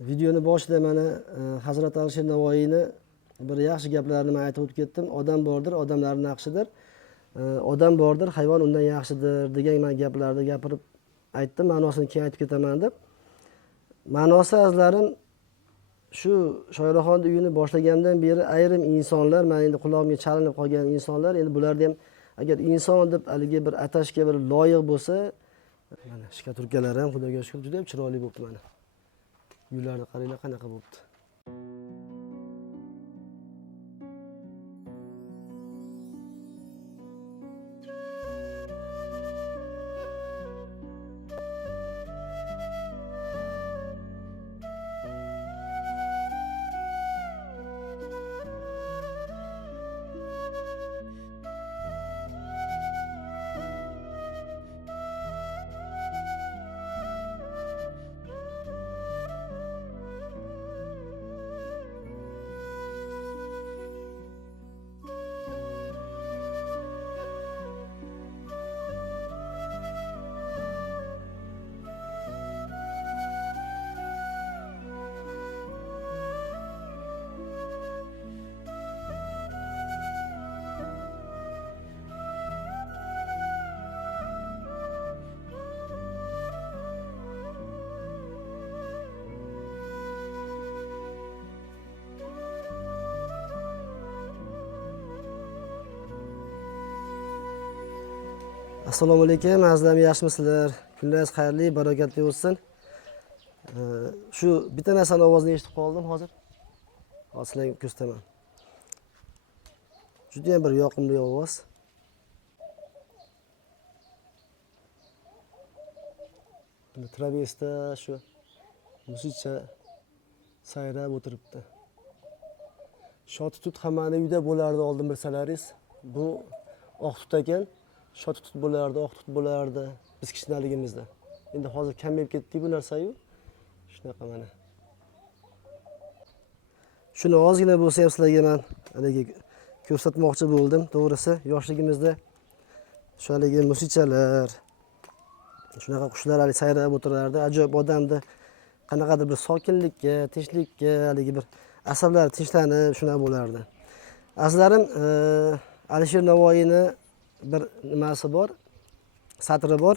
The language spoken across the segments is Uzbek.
Videoni boshida mana Hazrat Alisher Navoiyni bir yaxshi gaplarini men aytib o'tib ketdim. Odam bordir, odamlarning naqshidir. Odam bordir, hayvon undan yaxshidir degan men gaplarni gapirib aytdim. Ma'nosini keyin aytib ketaman deb. Ma'nosi azlarim shu Shoiraxonning uyini boshlagandan beri ayrim insonlar, men endi qulog'imga chalinib qolgan insonlar, endi bularni ham agar inson deb haligi bir atashga bir loyiq bo'lsa, mana shikaturkalar ham Xudoga shukr juda ham chiroyli bo'libdi mana. Uylarni qaranglar qanaqa bo'libdi. Assalomu alaykum, azizlar, yaxshimisizlar? Kunlaringiz xayrli, barakatli bo'lsin. Shu bitta narsani ovozini eshitib qoldim hozir. Hozir sizlarga ko'rsataman. Juda ham bir yoqimli ovoz. Travesda shu musicha sayrab o'tiribdi. Shotutut hammani uyda bo'lardi oldin bilsalaringiz. Bu oqtut ekan. Shotutut bo'lardi, oqtut bo'lardi biz kichkinaligimizda. Endi hozir kamayib ketdi bu narsa-yu. Shunaqa mana. Shuni ozgina bo'lsa ham sizlarga men haligi ko'rsatmoqchi bo'ldim. To'g'risi, yoshligimizda shu haligi musichalar, shunaqa qushlar hali sayrab o'tirardi. Ajoyib odamni qanaqadir bir sokinlikka, tinchlikka, haligi bir asablar tinchlanib shunaqa bo'lardi. Azizlarim, Alisher Navoiyni bir nimasi bor, satri bor.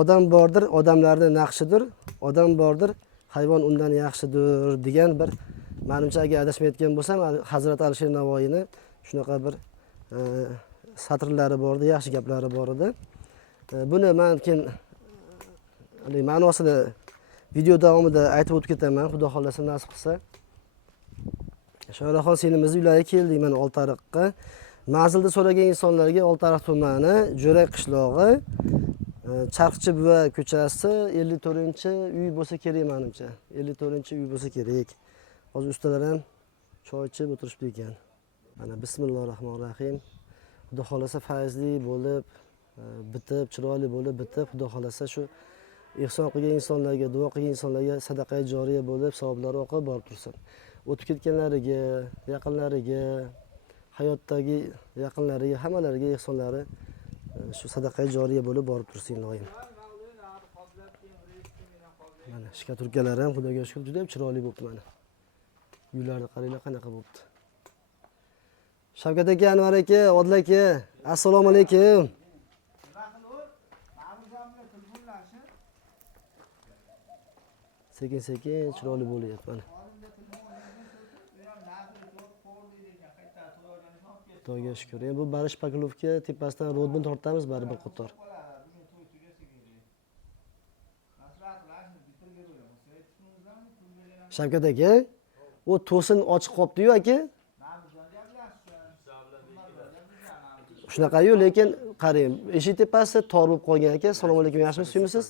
Odam bordir, odamlarning naqshidir. Odam bordir, hayvon undan yaxshidir degan bir, menimcha agar adashmayotgan bo'lsam, Hazrat Alisher Navoiyni shunaqa bir satrlari bor edi, yaxshi gaplari bor edi. Buni men keyin ma'nosini video davomida aytib o'tib ketaman, Xudo xolasa nasib qilsa. Shoiraxon senimizni uylariga keldik mana Oltariqqa. Manzilda so'ragan insonlarga Oltariq tumani, Jo'rak qishlog'i, Charxchi buva ko'chasi 54-uy bo'lsa kerak menimcha. 54-uy bo'lsa kerak. Hozir ustalar ham choy ichib o'tirishibdi ekan. Mana bismillahirrohmanirrohim. Xudo xolasa fayzli bo'lib, bitib, chiroyli bo'lib, bitib, Xudo xolasa shu ihson qilgan insonlarga, duo qilgan insonlarga sadaqa joriya bo'lib, savoblari oqib borib tursin. O'tib ketganlariga, yaqinlariga, hayotdagi yaqinlariga, hammalariga ehsonlari shu sadaqa joriya bo'lib borib tursin iloyim. Mana shikaturkalar ham Xudoga shukr juda ham chiroyli bo'libdi mana. Uylarni qaranglar qanaqa bo'libdi. Shavkat aka, Anvar aka, Odil aka, assalomu alaykum. Sekin-sekin chiroyli bo'lyapti mana. Xudoga shukr. Bu Barish Paklovka tepasidan rodbin tortamiz baribir qator. Shavkat aka, u to'sin ochiq qolibdi-yu aka. Shunaqa-yu, lekin qarang, eshik tepasi tor bo'lib qolgan aka. Assalomu alaykum, yaxshimisiz, suyimisiz?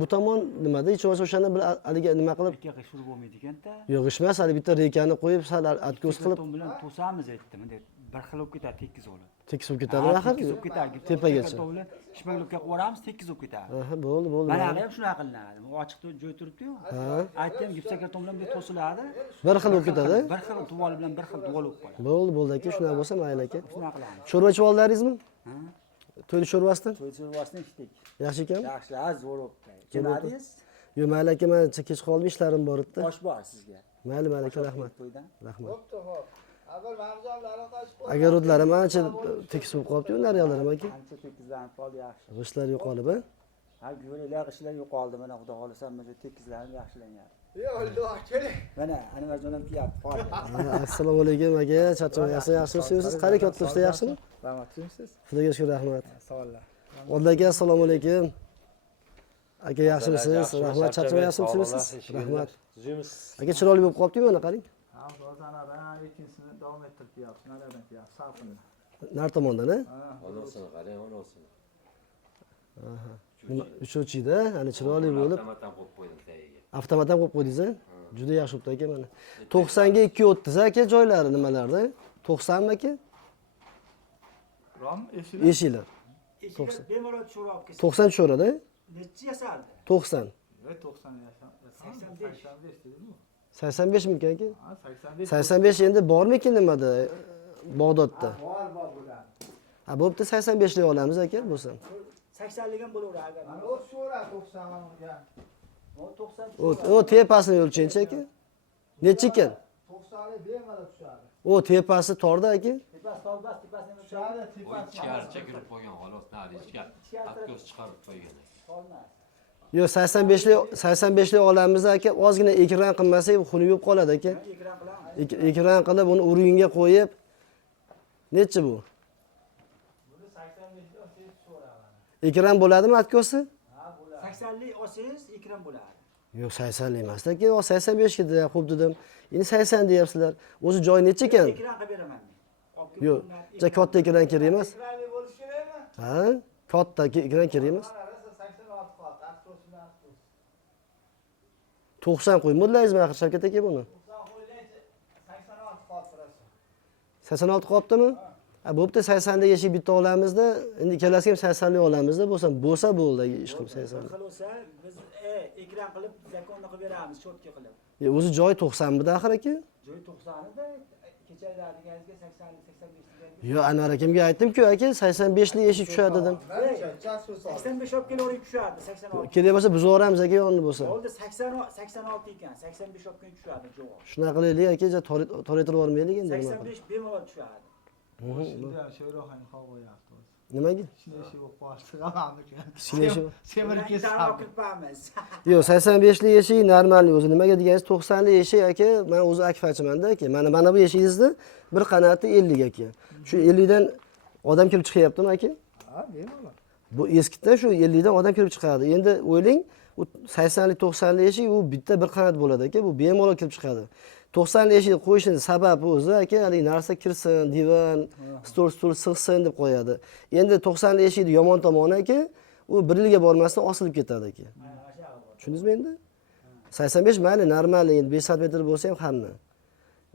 Bu tomon nimada? Hech bo'lmasa o'shani bir haliga nima qilib? Ikki qishur bo'lmaydi ekanda. Yo'q, ishmas, hali bitta rekani qo'yib, sal atko'z qilib Tom bilan to'samiz aytdim. Endi bir xil bo'lib ketadi, tekis olib. tekis bo'lib ketadi axir. Tekis bo'lib ketadi. Tepagacha. Tom bilan ishmaglukka qo'yamiz, tekis bo'lib ketadi. Aha, bo'ldi, bo'ldi. Mana hali ham shunaqa qilinadi. Ochiq joy turibdi-yu. Aytdim, gipsakar tom bilan bunday to'siladi. Bir xil bo'lib ketadi. Bir xil tuvoli bilan bir xil tuvol bo'lib qoladi. Bo'ldi aka, shunaqa bo'lsa mayli aka. Shunaqa qilamiz. Sho'rva ichib oldingizmi? Ha? To'yli sho'rvasidan? To'y sho'rvasini ichdik. Yaxshi ekanmi? Yaxshi, zo'r bo'libdi. Keladingiz? Yo, mayli aka, men kech qoldim, ishlarim bor edi. Osh bor sizga. Mayli aka, rahmat. To'ydan. Rahmat. Bo'pti, xo'p. Avval Mamjonlarni qochib qo'y. Огородlarim ancha tekis bo'lib qolibdi, naryog'larim aka. Ancha tekizlanib qoldi, yaxshi. G'ishtlar yo'qolib, ha? Ha, gullar ishlar yo'qoldi. Mana xudo xolisa biz tekizlanib yaxshilanyapti. Yo, Alloh, keling. Mana Anvarjon ham kelyapti. Qoldi. Assalomu alaykum aka, charchamayapsiz, yaxshimisiz? Qani katta usta, yaxshimi? Rahmat, kimsiz? Xudoga shukr, rahmat. Savollar. Odil aka, assalomu alaykum. Aka, yaxshimisiz? Rahmat, charchamayapsizmi? Rahmat. Aka, chiroyli bo'lib qolibdi-ku, mana qarang. Ha, bozanadan ikkinchisini davom ettirib kelyapti. Nariyoqdan kelyapti, salqinda. Nar tomondan, ha? Onosini qarang, onosini. Nima uchuvchida, ana chiroyli bo'lib, Avtomatdan qo'yib qo'ydim tagiga. avtomatdan qo'yib qo'ydingiz, ha? Juda yaxshi bo'libdi aka mana. 90 ga 230 aka joylari nimalarda? 90 mi aka? Rom, eshik. Eshiklar. Eshiklar bemalol tushirib olib kelsa. 90 tushaveradi? Necha yasaldi? 90. 90 yasham. 85. 85 dedimi? 85 mikan aka? Ha, 85. 85 endi bormikin nimada? Bag'dodda. Bor bular. Ha, bo'pti 85 lik olamiz aka, bo'lsa. 80 lik ham bo'laveradi agar. Mana o'tishora 90 ga. O 90. O tepasini o'lchaychi aka. Necha ekan? 90 lik bemalol tushadi. O tepasi torda aka. Tepas tolbas, tepas nima Tushadi, O'y tepasi. ichkaricha kirib qo'ygan, xolos, nari ichkari. Akkoz chiqarib qo'ygan. tolmas. Yo 85 lik olamiz aka. Ozgina ekran qilmasak xunuk bo'lib qoladi aka. Ekran qilamiz. Ekran qilib uni o'ringa qo'yib. Necha bu? Buni 85 ga tushiradi. Ekran bo'ladimi atkosi? Ha, bo'ladi. 80 lik olsangiz ekran bo'ladi. Yo'q 80 lik emas aka. O 85 ga xo'p dedim. Endi 80 deyapsizlar. O'zi joy necha ekan? Ekran qilib beraman men. Olib kelib Yo'q. bundan Ja katta ekran kerak emas. Ekranli bo'lishi kerakmi? Ha? Katta ekran kerak emas. Mana rosa 86 qoldi. Aksosini aksos. 90 qo'ymadingizmi axir Shavkat aka buni? 90 qo'ylaychi. 86 qoldi rosa. 86 qolibdimi? Ha, bo'pti 80 lik eshik bitta olamizda, endi ikkalasiga ham 80 lik olamizda, bo'lsa bo'ldi ishqilib 80 lik. qil olsa biz ekran qilib zakonni qilib beramiz, cho'tka qilib. O'zi joy 90 mida axir aka? Joy 90 da kechaladigangizga 80 85 degangiz. Yo, Anvar akamga aytdim-ku aka, 85 lik eshik tushadi dedim. Qancha? Chasuz oldi. 85 olib kelavering tushadi, 86. Kerak bo'lsa biz yuboramiz aka yonni bo'lsa. Oldi 86 ekan, 85 olib kelib tushadi javob. Shunaqa qilaylik aka, to'raytirib yubormaylik endi nima qilib. 85 bemalol tushadi. Shunda sho'roqang qo'yapti. Nimaga? Kichkina eshik bo'lib qoldi. G'amamniki. Kichkina eshik? Semirib Bularni ketsa. darrov kirpamiz. Yo'q, 85 lik eshik normal o'zi. Nimaga deganingiz 90 lik eshik aka, men o'zi akfachiman-da aka. Mana bu eshingizni bir qanoti 50 aka. Shu 50 dan odam kirib chiqyaptimi aka? Ha, bemalol. Bu eskidan shu 50 dan odam kirib chiqadi. Endi o'ylang, u 80 lik 90 lik eshik u bitta bir qanot bo'ladi aka, bu bemalol kirib chiqadi. 90 lik eshik qo'yishning sababi o'zi aka, hali narsa kirsin, divan, stol sig'sin deb qo'yadi. Endi 90 lik eshikning yomon tomoni aka, u 1 yilga bormasdan osilib ketadi aka. Tushundingizmi endi? 85 mayli normal endi 5 sm bo'lsa ham hamma.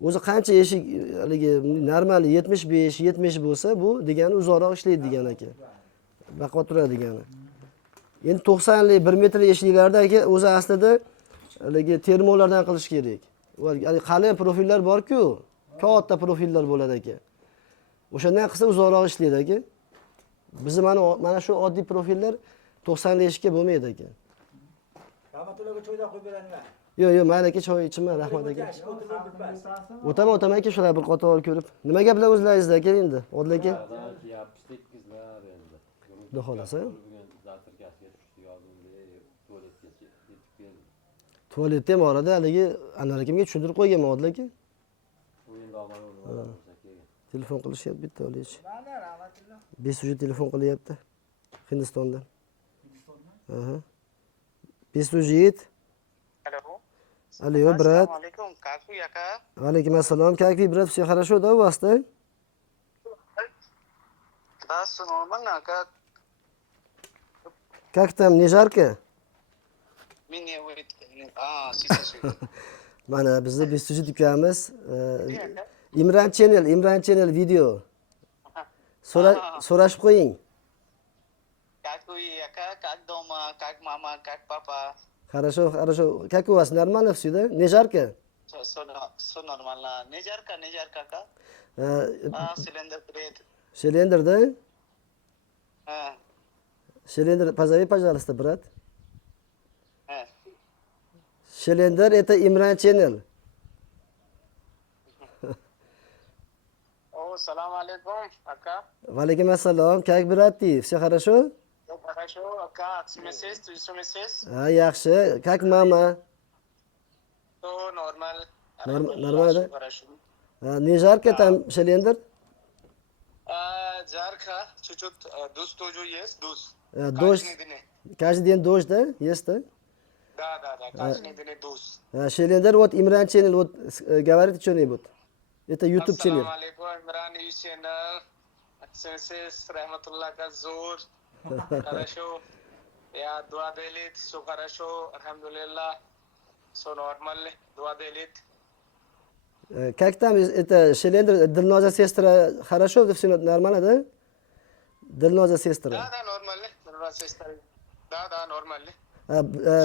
O'zi qancha eshik haligi normal 75, 70 bo'lsa, bu degani uzoqroq ishlaydi degani aka. Baqib turadi degani. Endi 90 lik 1 metr eshiklarda aka o'zi aslida haligi termolardan qilish kerak. Haligi qalin profillar bor-ku, katta profillar bo'ladi aka. O'shandan qilsa uzoqroq ishlaydi aka. Bizni mana shu oddiy profillar 90 lik eshikka bo'lmaydi aka. Rahmatullohga choyda qo'yib beranilar. Yo'q, mayli aka, choy ichaman, rahmat aka. O'taman aka, shular bir qator ko'rib. Nima gaplar o'zlaringizda aka endi? Odil aka. 78lar endi. Xudo xolasa. Bugun zatirkasiga tushdi yozimda, tualetga yetib keldi. Tualetda ham orada haligi Anvar akamga tushuntirib qo'yganman Odil aka. O'yin domani o'rnatsa kerak. Telefon qilishyapti bitta olaychi. Mana rahmatulloh. Besuji telefon qilyapti. Hindistondan. Aha. Besujit. Алло. Алло, брат. Ассаламу алейкум. Как вы, яка? Алейкум ассалам. Как вы, брат? Все хорошо, да, у вас-то? Да, все нормально. Как там, не жарко? Меня вы... си. Mana bizni Besujit ukamiz Imran Channel video. So'rashib qo'ying. Как вы, яка? Как дома? Как мама? Как папа? Хорошо. Как у вас? Нормально все, да? Не жарко? Все нормально. Не жарко, как? Силендер привет. Шелендер, да? А, Шелендер, позови, пожалуйста, брат. Shelender, это Imran Channel. О, салам алейкум, ака. Валейкум ассалом. Как брат ты? Все хорошо? Хорошо, ака, смесис, ты смесис? Yaxshi. Как мама? То нормал. Нормально, да? Хорошо. Не жарко там, Shelender? Жарко, чуть-чуть дождь тоже есть, дождь. Дождь. Каждый день. Каждый день дождь, да? Есть, да? Да, каждый день дождь. Shelender, вот Imran Channel, вот говорит что-нибудь. Это YouTube channel. Ассаламу алейкум, Имран channel. Смесис, рахматуллах ка зур. Хорошо. Я дуа делит, все хорошо, альхамдулилlah. Все нормально, дуа делит. Как там, это Shelender, Dilnoza сестра, хорошо, все нормально, да? Dilnoza сестра. Да, нормально. Да, нормально.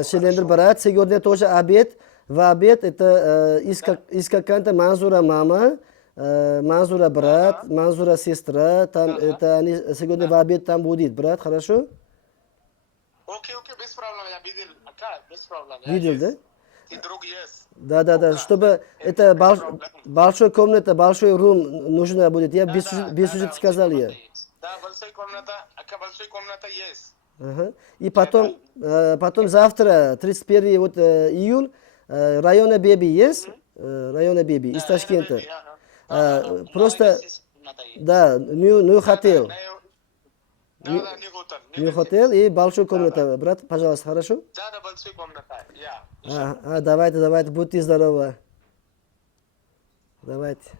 Shelender, брат, сегодня тоже обед. В обед это искаканта Манзура мама, Манзура брат, Манзура сестра. Там это они сегодня в обед там будет, брат, хорошо? Окей, без проблем, я видел. Ака, без проблем. Видел, да? И друг есть. Да, чтобы это большой комната, большой рум нужно будет. Я без сюжета сказал я. Да, большой комната есть. Ага. И потом завтра, 31 вот, июль, района Беби есть? Района Беби из Ташкента. Просто, да, New Hotel. New Hotel и большой комната. Брат, пожалуйста, хорошо? Да, большой комната. Я. Давайте, будьте здоровы. Давайте.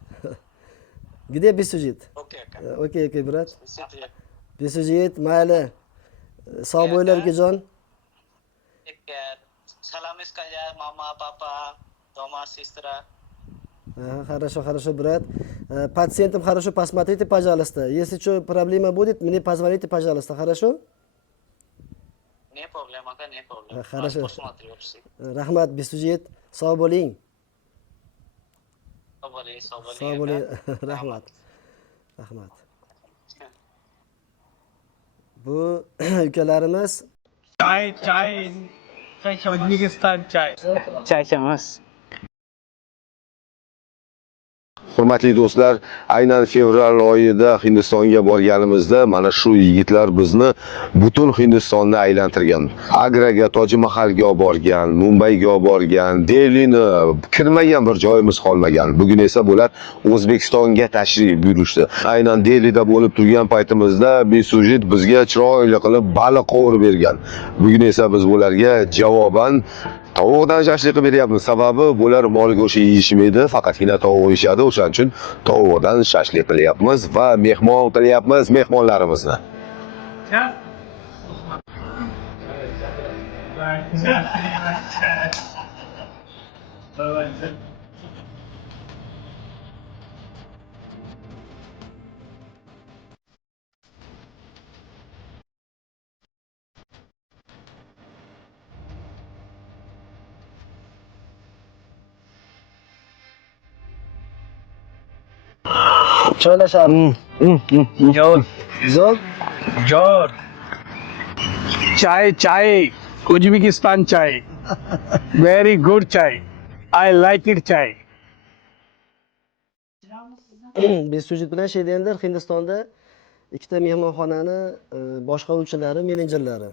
Где без сюжет? Окей, брат. Без сюжет, майли. Sağ boylar Gizon. Салам сказать, мама, папа, дома, сестра. Хорошо, брат. Пациентам хорошо посмотрите, пожалуйста. Если что, проблема будет, мне позвоните, пожалуйста, хорошо? Не проблема, не проблема. Хорошо. Посмотрю все. Rahmat, без сюжет. Sağ bo'ling. Sağ bo'ling. Rahmat. Bu ukalarimiz चाय उज्बेकिस्तान चाय चाय चम्मच Hurmatli do'stlar, aynan fevral oyida Hindistonga borganimizda mana shu yigitlar bizni butun Hindistonni aylantirgan. Agraga, Toj Mahalga borgan, Mumbayga borgan, Delini kirmagan bir joyimiz qolmagan. Bugun esa bular O'zbekistonga tashrif buyurishdi. Aynan Delida bo'lib turgan paytimizda Besujet bizga chiroyli qilib baliq qovurib bergan. Bugun esa biz bularga javoban tovuqdan shashlik qilib beryapmiz. Sababi bular mol go'shti yeyishmaydi, faqatgina tovuq yeyishadi. O'shaning uchun tovuqdan shashlik qilyapmiz va mehmon qilyapmiz mehmonlarimizni. joylashamiz. जोर जोर चाय उज्बेकिस्तान चाय very good चाय I like it चाय Besujet bilan Shelender Hindistonda ikkita mehmonxonani boshqaruvchilari, menejerlari.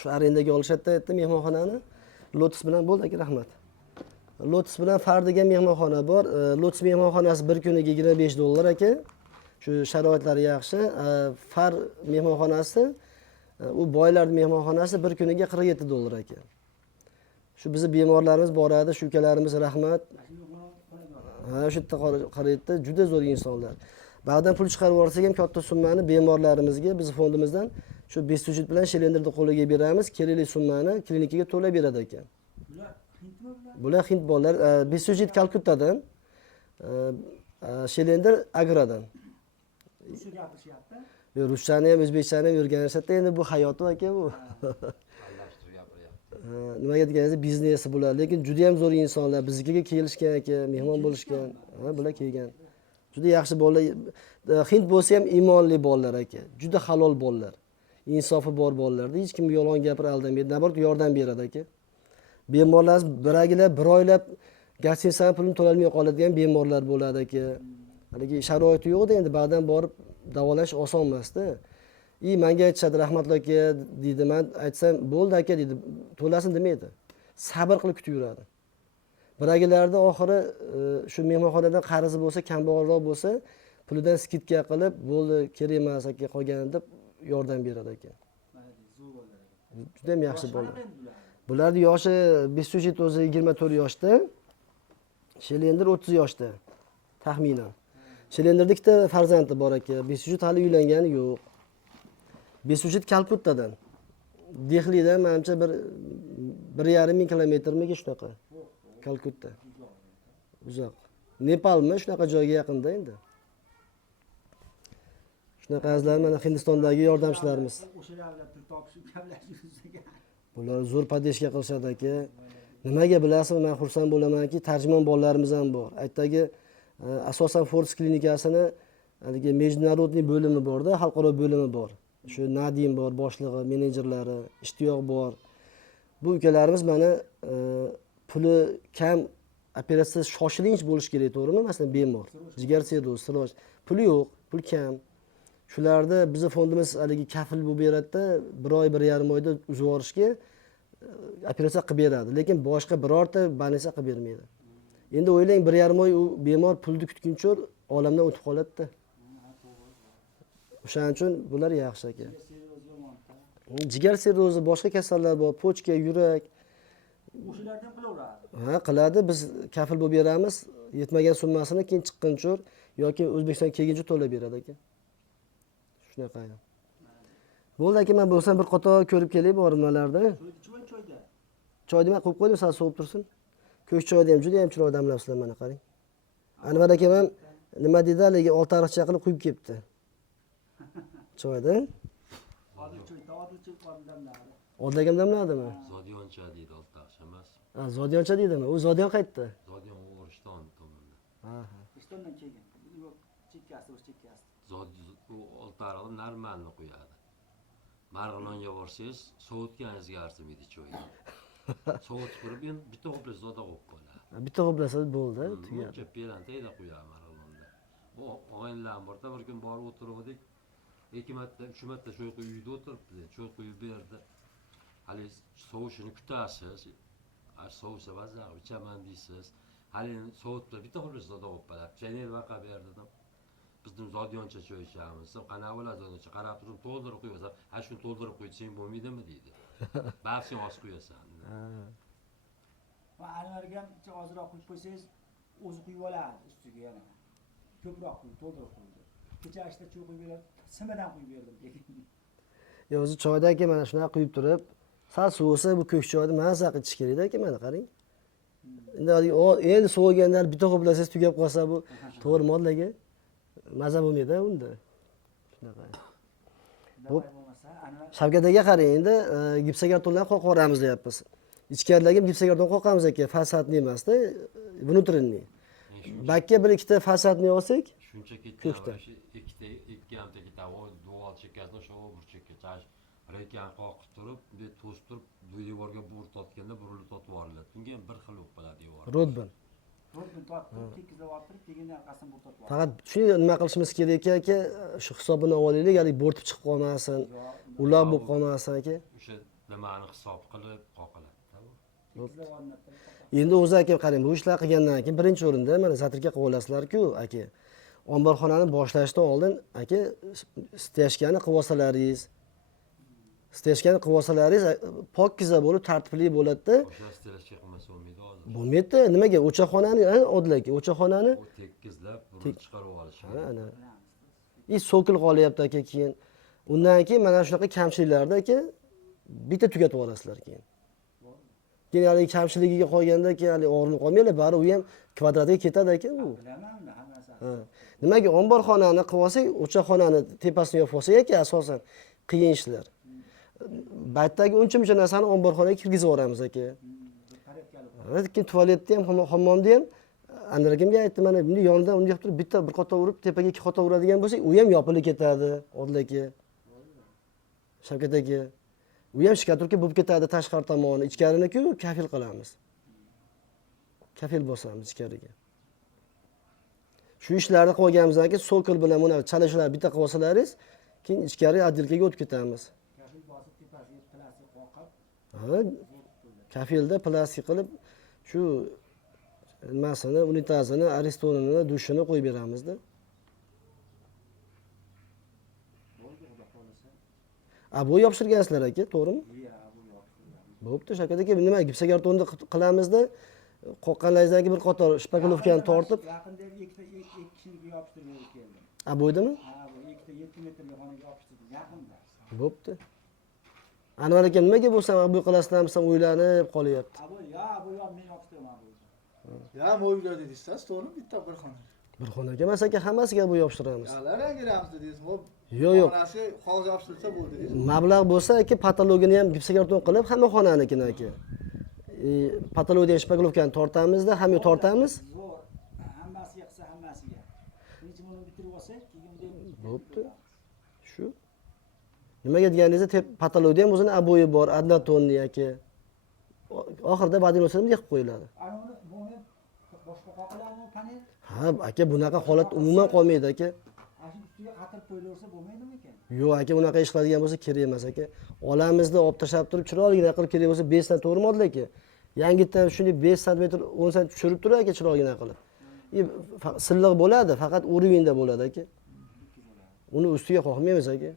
Shu arendaga olishadi, aytdi mehmonxonani. Lotus bilan bo'ldi, aka, rahmat. Lotus bilan fardiga mehmonxona bor. Lotus mehmonxonasi bir kuniga $25 aka. Shu sharoitlari yaxshi. Far mehmonxonasi, u boylar mehmonxonasi bir kuniga $47 aka. Shu bizni bemorlarimiz boradi, shu ukalarimiz rahmat. Shu yerda qaraydi, juda zo'r insonlar. Ba'dan pul chiqarib yuborsak ham katta summani bemorlarimizga biz fondimizdan shu Besujet bilan Shelenderni qo'liga beramiz. Kerakli summani klinikaga to'lab beradi ekan. Bular hind bolalar. Besujet Kalkuttadan, Shelender Agradan. Ruschani ham, o'zbekchani ham o'rganishadi. Endi bu hayoti aka bu. Nimaga deganingizda biznesi bular, lekin juda ham zo'r insonlar. Biznikiga kelishgan aka, mehmon bo'lishgan. Bular kelgan. Juda yaxshi bolalar. Hind bo'lsa ham iymonli bolalar aka. Juda halol bolalar. Insofi bor bolalarda hech kim yolg'on gapira olmaydi. Naborat yordam beradi aka. Bemorlar biragilar bir oylab gostinisaning pulini to'lolmay qoladigan bemorlar bo'ladi aka. Haligi sharoiti yo'q edi endi ba'dan borib davolash oson emasda. Menga aytishadi rahmatli aka deydi, men aytsam bo'ldi aka deydi, to'lasin demaydi. Sabr qilib kutib yuradi. Biragilarda oxiri shu mehmonxonadan qarzi bo'lsa, kambag'alroq bo'lsa, pulidan skidka qilib, bo'ldi, kerak emas aka qolgan deb yordam beradi aka. Juda ham yaxshi bo'ldi. Bularning yoshi Besujit o'zi 24 yoshda, Shelender 30 yoshda taxminan. Shelenderda ikkita farzandi bor aka. Besujit hali uylangani yo'q. Besujit Kalkuttadan. Dehlidan menimcha 1,5 kilometrmi shunaqa. Kalkutta. Uzoq. Nepalmi shunaqa joyga yaqinda endi. Shunaqa azlar mana Hindistondagi yordamchilarimiz. O'sha davlat pul topishib gaplashib Bular zo'r padeshga qilishadi aka. Nimaga bilasizmi, men xursand bo'lamanki, tarjimon bolalarimiz ham bor. Aytdagi asosan Fortis klinikasini haligi международный bo'limi borda, xalqaro bo'limi bor. Shu Nadim bor, boshlig'i, menejerlari, Ishtiyoq bor. Bu ukalarimiz mana puli kam operatsiya shoshilinch bo'lish kerak, to'g'rimi? Masalan, bemor, jigar sirroz, siroj, puli yo'q, pul kam. Shularda bizning fondimiz haligi kafil bo'lib beradi-da, 1 oy, 1,5 oyda uzib yuborishga operatsiya qilib beradi, lekin boshqa birorta больница qilib bermaydi. Endi o'ylang, 1,5 oy u bemor pulni kutguncha olamdan o'tib qoladi-da. O'shaning uchun bular yaxshi aka. Jigar sirrozi, boshqa kasallar bor, pochka, yurak. o'shalardan qilaveradi. Ha, qiladi. Biz kafil bo'lib beramiz. Yetmagan summasini keyin chiqquncha yoki O'zbekistonga kelguncha to'lab beradi aka. Shunaqa. Bo'ldi aka, men bo'lsam bir qator ko'rib kelay bormalarda. Choyda. Choyni men qo'yib qo'ydim, sal sovib tursin. Ko'k choyni ham juda ham chiroyli damlabsizlar, mana qarang. Anvar aka ham nima dedi, haligi oltariqcha qilib quyib kelibdi. Choyda. Odil choy damladi. Odilga damladimi? Zodyoncha deydi, oltariqcha emas. Ha, Zodyoncha deydimi? U Zodyon qaytdi. Zodyon O'riston tomonda. Ha. Ishtondan kelgan. Yo'q, chekkasi, o'sha chekkasi. U oltariqni normalni qo'yadi. Marg'ilonga borsangiz, sovutganingizga arzimaydi cho'yni. Sovutib turib, endi bitta ho'plas zoda qo'yib qoladi. Bitta qo'blasa bo'ldi, tugadi. Uncha pelantayda qo'yadi Marg'ilonda. Bu og'aynilar borda bir kun borib o'tirdik. 2 marta, 3 marta choy quyib uyda o'tiribdi. Choy quyib berdi. Hali sovishini kutasiz. Sovsa bazaq ichaman deysiz. Hali sovutib bitta ho'plas zoda qo'yib qoladi. Chanel vaqa berdim. Bizning Zodyoncha choy ichamiz. Qanaqa bo'ladi Zodyoncha? Qarab turib to'ldirib qo'yasan. Ha shuni to'ldirib qo'ysang bo'lmaydimi deydi. Barchani oz qo'yasan. Va Anvarga ham ozroq quyib qo'ysangiz, o'zi quyib oladi ustiga yana. Ko'proq quyib, to'ldirib qo'ydi. Kecha ishda choy quyib berib, simadan quyib berdim lekin. Yo, o'zi choyda aka mana shunaqa quyib turib, sal sovsa bu ko'k choyni mazza qilib ichish kerak aka, mana qarang. Endi sovigandan bitta qo'plasangiz tugab qolsa bu to'g'ri modlaga mazza bo'lmaydi unda. Shunaqa. Shavkat aka qarang, endi gipsakartondan qo'rqamiz deyapmiz. Ichkarilarga gipsakarton qo'rqamiz aka, fasadni emasda, внутренний. Bakka bir ikkita fasadni olsak, Shuncha Ko'kda. ketgan, ikki hamta ketadi, duol chekkasida shu burchakka chash, rekan qoqib turib, bunday to'sib turib, bu devorga bur tortganda burilib tortib yuboriladi. Bunga ham bir xil bo'lib qoladi devor. rodbin. To'rtni tortib, tekkizlab oltirib, keyin orqasidan bu tortib oladi. Faqat shuni nima qilishimiz kerak aka, shu hisobini olaylik, hali bo'rtib chiqib qolmasin, uloq bo'lib qolmasin aka. O'sha nimani hisob qilib qoqiladi. Tekkizlab olinadi. Endi o'zi aka qarang, bu ishlar qilgandan keyin birinchi o'rinda mana zatrka qilib olasizlar-ku aka. Omborxonani boshlashdan oldin aka steshkani qilib olsalaringiz. Steshkani qilib olsalaringiz pokiza bo'lib, tartibli bo'ladi-da. O'sha stelashga qilmasa bo'lmaydi hozir. Bo'lmaydi. Nimaga? O'chaxonani, Odil aka, o'chaxonani U tekkizlab, burilib chiqarib olish. ana. Sokil qolyapti aka keyin. Undan keyin mana shunaqa kamchiliklarda aka bitta tugatib olasizlar keyin. Keyin hali kamchiligiga qolganda keyin hali og'rinib qolmaylar, bari u ham kvadratga ketadi aka u. Bilaman unda hammasi. Ha. Nimaga omborxonani qilib olsak, o'chaxonani tepasini yopib olsak aka, asosan qiyin ishlar. Baytdagi uncha-muncha narsani omborxonaga kirgizib yuboramiz aka. Keyin tualetni ham, hammomni ham Anvar akamga aytdim, mana bunday yonidan uni yoqib turib bitta bir qota urib, tepaga 2 qota uradigan bo'lsak, u ham yopilib ketadi, Odil aka. Shavkat aka. U ham shkaturka bo'lib ketadi tashqari tomoni, ichkarini-ku kafil qilamiz. Kafil bosamiz ichkariga. Shu ishlarni qilganimizdan keyin sokol bilan buni chalishlar bitta qilib olsalaringiz, keyin ichkari отделкаga o'tib ketamiz. Kafil bosib tepasiga plastik qoqib, Ha, kafilda plastik qilib shu nimasini, unitazini, aristonini, dushini qo'yib beramizda. bo'ldi xudo xolasa. Bu yopishtirgansizlar aka, to'g'rimi? Ya, bu yo'q. Bo'pti, Shavkat aka, nima gipsokartonni qilamizda, qoqqanlaringizdan keyin bir qator shpakilovkani tortib, Yaqindagi ikkita kishiniki yopishtirib keldim. bo'ydimi? Ha, bu ikkita 7 metrli xonaga yopishtirdim yaqinda. Bo'pti. Anvar aka nimaga bo'lsa bu qilasizlarmi, o'ylanib qolyapti. Bu yo'q men yopishtirman bu. Ya mo'ylar dedingiz, to'g'rimi? Bitta bir xona. Bir xonaga emas aka, hammasiga bu yopishtiramiz. Yalar giramiz dedingiz. Yo'q. Xonasi hozir yopishtirsa bo'ldi dedingiz. Mablag' bo'lsa aka, patologini ham gipsokarton qilib, hamma xonanikini aka. Patologiyadan shpakilovkani tortamizda, hamma tortamiz. Zo'r. Hammasiga qilsa hammasiga. Birinchi buni bitirib olsak, keyin Bo'pti. Shu. Nimaga deganingizda patologiya ham o'zini aboyi bor, adnatonni aka. Oxirida badinosinni qilib qo'yiladi. Ana buni boshqa qoqilarmi panel? Ha, aka, bunaqa holat umuman qolmaydi aka. Shu ustiga qatirib qo'yilaversa bo'lmaydimi ekan? Yo'q aka, unaqa ish qiladigan bo'lsa kerak emas aka. Olamizda olib tashlab turib, chiroyligina qilib kerak bo'lsa 5 dan to'g'ri model aka. Yangitdan shunday 5 sm, 10 sm tushirib turadi aka, chiroyligina qilib. Silliq bo'ladi, faqat urinda bo'ladi aka. Uni ustiga qo'ymaymiz aka.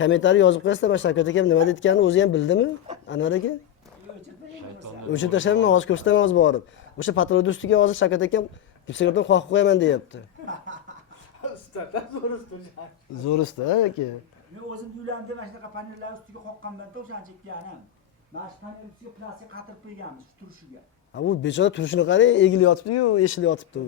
Kommentariy yozib qo'yasizlar, mana Shavkat aka nima deyotganini o'zi ham bildimi? Anvar aka? O'chirib tashlamayman, hozir ko'rsataman borib. O'sha patologiya ustiga hozir Shavkat aka gipsokarton qoqib qo'yaman deyapti. Zo'r usta aka. Men o'zim uylandim, mana shunaqa panellar ustiga qoqqanman-da o'shancha ikkanim. Mana shu panel ustiga plastik qatirib qo'yganmiz shu turishiga. Bu bechora turishini qarang, egilib yotibdi-yu, eshilib yotibdi u.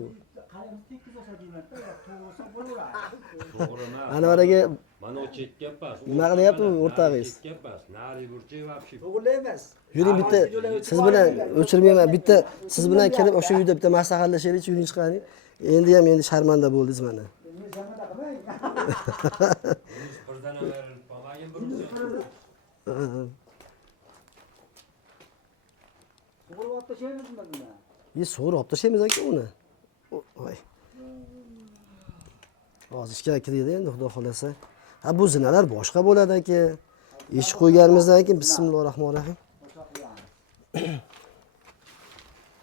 Qarang, tekis olsa deyman-da, to'g'risi bo'laveradi. To'g'ri emas. Anvar aka Mana o chetga emas. nima qilyapti u o'rtog'ingiz? Chetga emas. Nari burchi вообще. To'g'ri emas. Yuring bitta siz bilan o'chirmayman, bitta siz bilan kelib o'sha uyda bitta maslahatlashaylik, yuring chiqaring. Endi ham sharmanda bo'ldingiz mana. Men zamanda qilmay. Birdan verilib qolmagan burchi. To'g'ri olib tashlaymizmi buni? So'rib olib tashlaymiz aka uni. Voy. Hozir ishga kiradi endi xudo xolasa. Bu zinalar boshqa bo'ladi aka. Eshik qo'yganimizdan keyin bismillahirrohmanirrohim.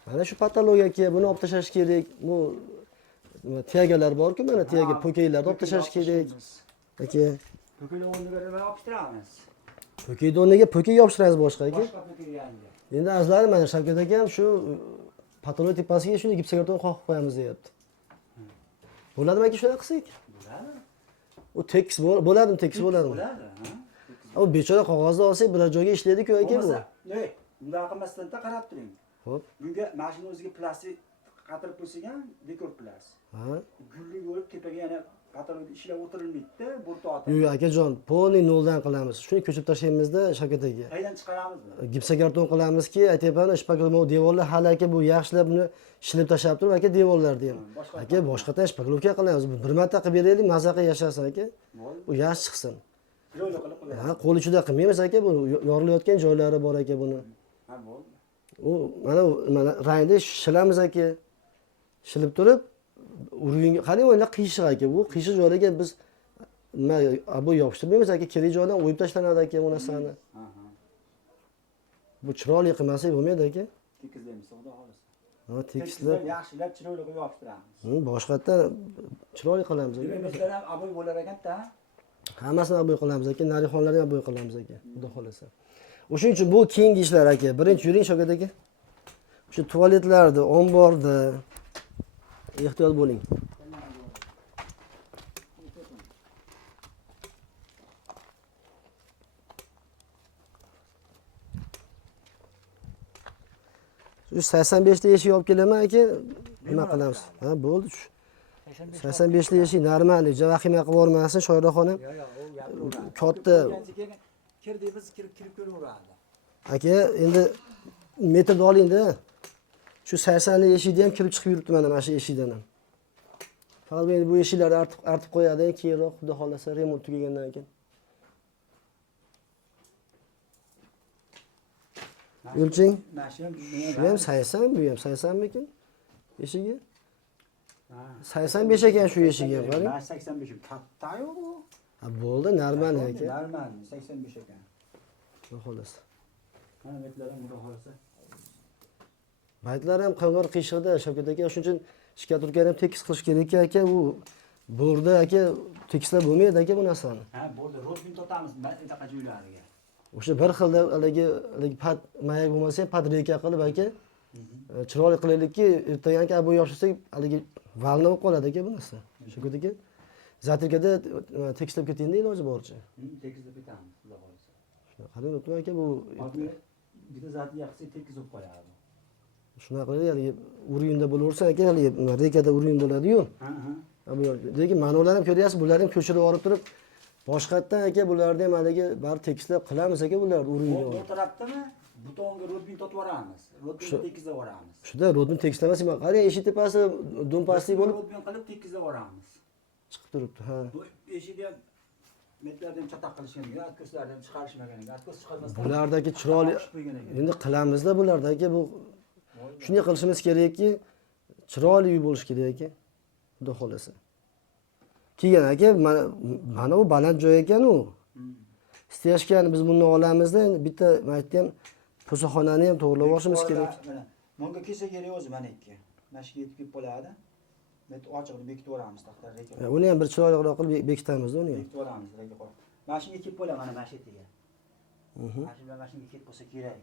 Mana shu patologiya aka, buni olib tashlash kerak. Bu tiyagalar bor-ku, mana tiyaga po'kaylarni olib tashlash kerak. Aka, To'kaylar o'rniga yopishtiramiz. po'kayni o'rniga po'kay yopishtiramiz boshqa aka. Boshqa to'kay yangi. Endi azlari mana Shavkat aka ham shu patologiya tepasiga shuni gipsokarton qoqib qo'yamiz deyapti. Bo'ladimi aka shunaqa qilsak? Bo'ladi. U tekis bo'ladimi, tekis bo'ladimi? Bo'ladi, ha. Bu bechora qog'ozni olsak, bir joyga ishlaydi-ku aka bu. Bunday qilmasdan qarab turing. Xo'p. Bunga mashina o'ziga plastik qatirib qo'ysak ham dekor plas. Ha. Gulli yo'lib tepaga yana patologik ishlab o'tirilmaydi-da, burtoat. Yo'q akajon, polni noldan qilamiz. Shuni ko'chib tashlaymizda Shavkat aka. Qaydan chiqaramizmi? Gipsokarton qilamizki, aytyapman, shpakilovka devorlar hali aka bu yaxshilab buni shilib tashlab turib aka devorlarni ham. Aka boshqadan shpakilovka qilamiz. Bir marta qilib beraylik, mazaqa yashasin aka. Bu yaxshi chiqsin. Chiroyli qilib qo'yamiz. Ha, qo'l ichida qilmaymiz aka, bu yorilayotgan joylari bor aka buni. Ha, bo'ldi. Mana rangda shilamiz aka. Shilib turib, urganga qarang, o'yinlar qiyshiq aka. Bu qiyshiq joylarga biz nima bu yopishtirmaymiz aka, kerak joydan o'yib tashlanadi aka bu narsani. Bu chiroyli qilmasak bo'lmaydi aka. Tekizlaymiz, xudo xolasa. Ha, tekislab, yaxshilab chiroyli qilib yopishtiramiz. boshqatdan chiroyli qilamiz aka. Bizlar ham aboy bo'lar ekan-da. Hammasini aboy qilamiz aka, narixonlarni ham aboy qilamiz aka, xudo xolasa. O'shuning uchun bu keyingi ishlar aka. Birinchi yuring Shavkat aka. Shu tualetlarda, omborda ehtiyot bo'ling. Shu 85 ta eshik olib kelaman aka, nima qilamiz? Ha, bo'ldi shu. 85 ta eshik normal, vahima qilib yormasin Shoiraxonim. Katta Kirdik biz kirib kelaveradi. aka, endi metrni oling-da. Shu 80 li eshikda ham kirib chiqib yuribdi mana shu eshikdan ham. Faqat endi bu eshiklarni artib qo'yadi, keyinroq xudo xolasa remont tugagandan keyin. O'lching. Mana shu ham Shu ham 80, bu ham 80mikin? Eshigi? Ha, 85 ekan shu eshigi ham, qarang. Mana 85 katta-yu bu. Ha, bo'ldi, normal ekan. Normal 85 ekan. Xolos. Mana metlar ham xudo xolasa. Baytlar ham qing'ir qiyshiqda, Shavkat aka, shuning uchun shikayat urgan ham tekis qilish kerak aka, u borda aka tekislab bo'lmaydi aka bu narsani. Ha, bo'ldi, rotmin totamiz bunaqa joylariga. O'sha bir xilda haligi pad mayak bo'lmasa ham pad reka qilib aka chiroyli qilaylikki, ertaga aka bu yoshsak haligi valna bo'lib qoladi aka bu narsa. Shavkat aka, zatirkada tekislab ketaylik iloji boricha. Tekizlab ketamiz, xudo xolasa. Shunaqa qarang, o'tma aka bu Hozir bitta zati yaxshi tekizib qo'yadi. shunaqa qilib haligi urinda bo'laversa aka, haligi rekada urin bo'ladi-yu. Ha, ha. Bu lekin ma'nolar ham ko'ryapsiz, bularni ham ko'chirib olib turib boshqatdan aka bularni ham haligi bari tekislab qilamiz aka bularni uringa. Bu tarafdami? Butonga rotmin totib yuboramiz. Rotmin tekizlab yuboramiz. Shunda rodni tekislamas emas. Qarang, eshik tepasi do'mpaslik bo'lib rotmin qilib tekizlab yuboramiz. chiqib turibdi. Ha. Bu eshikni ham metlarni ham chatoq qilishgan ekan, atkoslarni ham chiqarishmagan ekan. Atkos chiqarmasdan Bulardagi chiroyli qo'ygan ekan. endi qilamizda bularda aka bu shunday qilishimiz kerakki, chiroyli uy bo'lishi kerak aka. Xudo xolasa. Keyin aka mana bu baland joy ekan u. Istashgan biz buni olamizda bitta men aytdim, po'saxonani ham to'g'rilab olishimiz kerak. Mana menga kelsa kerak o'zi mana ikki. Mana shu yetib kelib qoladi. Met ochiqni bekitib yuboramiz taxtar reka. Uni ham bir chiroyliroq qilib bekitamiz uni ham. Bekitib yuboramiz reka qo'yib. Mana shunga kelib qoladi mana mashitiga. Mana shu bilan mashinaga kelib qolsa kerak.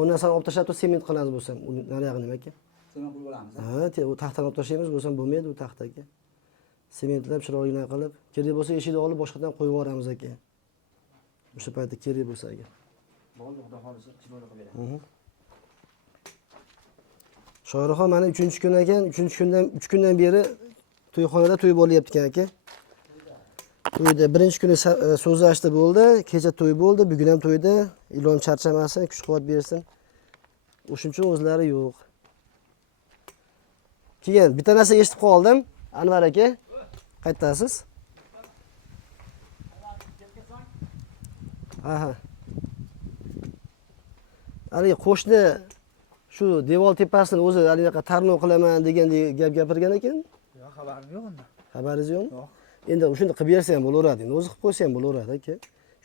Uni narsani olib tashlab sement qilamiz bo'lsam, uni nariyog'ini nima aka? Sement qo'yib yuboramiz. Ha, u taxtani olib tashlaymiz bo'lsam bo'lmaydi u taxtaga. Sementlab chiroyli qilib, kerak bo'lsa eshikni olib boshqadan qo'yib yuboramiz aka. O'sha paytda kerak bo'lsa aka. Bo'ldi, xudo xolasa chiroyli qilib beradi. Shoiraxon mana 3-kun ekan, 3 kundan beri to'yxonada to'y bo'lyapti ekan aka. To'yda birinchi kuni so'zlashdi bo'ldi, kecha to'y bo'ldi, bugun ham to'yda. Ilon charchamasin, kuch-quvvat bersin. O'shuning uchun o'zlari yo'q. Keyin bitta narsa eshitib qoldim, Anvar aka. Qaytasiz? Aha. Haligi qo'shni shu devor tepasini o'zi haligi tarnov qilaman degandek gap gapirgan ekan. Yo'q, xabarim yo'q unda. Xabaringiz yo'qmi? Yo'q. Endi shunda qilib bersa ham bo'laveradi. Endi o'zi qilib qo'ysa ham bo'laveradi aka.